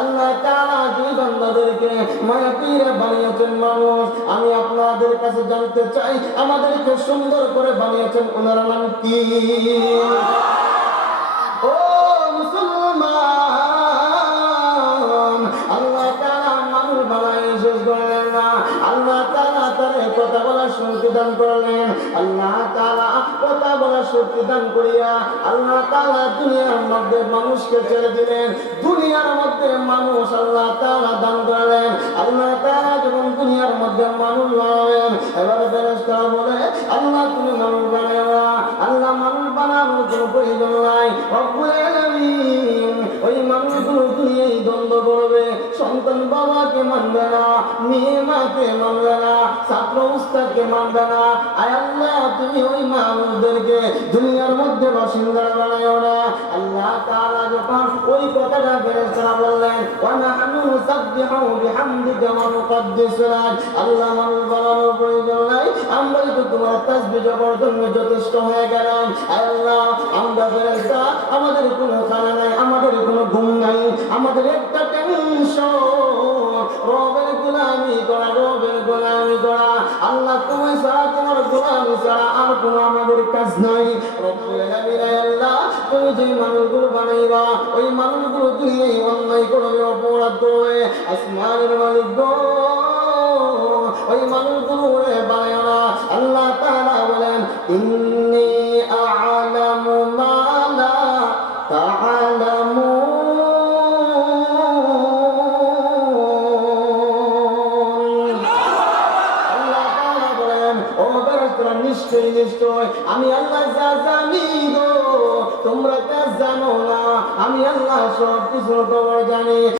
আল্লাহ তাআলা যে বান্দাদেরকে মায়াপীরে বানিয়েছেন মানুষ। আমি আপনাদের কাছে জানতে চাই, আমাদেরকে সুন্দর করে বানিয়েছেন, ওনার নাম কি? আল্লাহ তাআলা তার কথা বলার শক্তি দান করলেন। আল্লাহ তাআলা কথা বলার শক্তি দান করিয়া আল্লাহ দুনিয়ার মধ্যে মানুষকে ছেড়ে দিলেন। দুনিয়ার মধ্যে মানুষ আল্লাহ তাআলা দান করলেন। আল্লাহ তাআলা যখন দুনিয়ার মধ্যে মানুষ করবে। সন্তান বাবাকে মানবে না, মেয়ে মাকে মানবে না, ছাত্র উস্তাদকে মানবে না। আয় আল্লাহ, তুমি ওই মানুষদেরকে দুনিয়ার মধ্যে বাসিন্দা বানাও না। আল্লাহ তাআলা যখন ওই কথাটা ফেরেশতারা বললেন নুসাব্বিহু বিহামদিকা ওয়া আল্লাহ প্রয়োজন নাই। আমরাই তো তোমার তাসবিহ জন্য যথেষ্ট হয়ে গেলাম। আল্লাহ, আমরা আমাদের কোনো নাই, আমাদের কোনো ঘুম নাই, আমাদের টেনশন রবের গোলামি আল্লাহ তোমার কাজ নাই রব্বুল ওই মানুষগুলো তুমি অন্যায় করবে অপরাধ করবে মালিক গো ওই মানুষগুলো বানায় আল্লাহ তাআলা বলেন, ইন্নী নিশ্চয়ই নিশ্চয় আমি আল্লাহ যা জানি গো তোমরা তা জানো না। আমি আল্লাহ সব কিছু খবর জানি।